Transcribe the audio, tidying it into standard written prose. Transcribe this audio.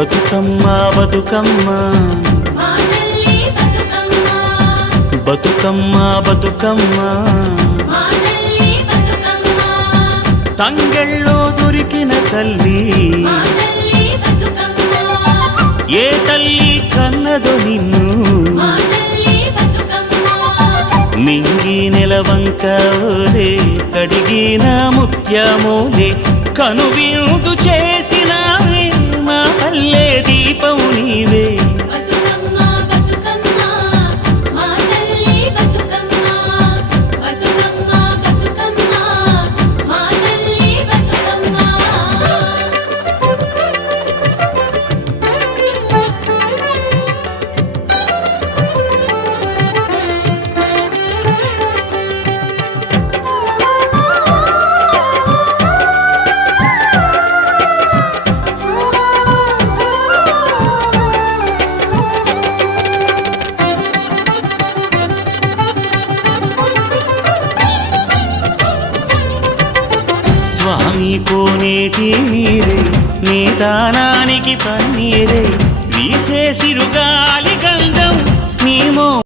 బతుకమ్మ బతుకమ్మ బతుకమ్మ బతుకమ్మ తంగెళ్ళో దొరికిన తల్లి ఏ తల్లి కన్నదో నిన్ను మింగి నెలవంక ఓలే కడిగిన ముత్యమోలే కనువిందు చేసినావే మా పల్లె దీపం నీవే స్వామి కోనేటి నీరే నీ దానానికి పన్నీరే వీసే సిరుగాలి గంధం నీమో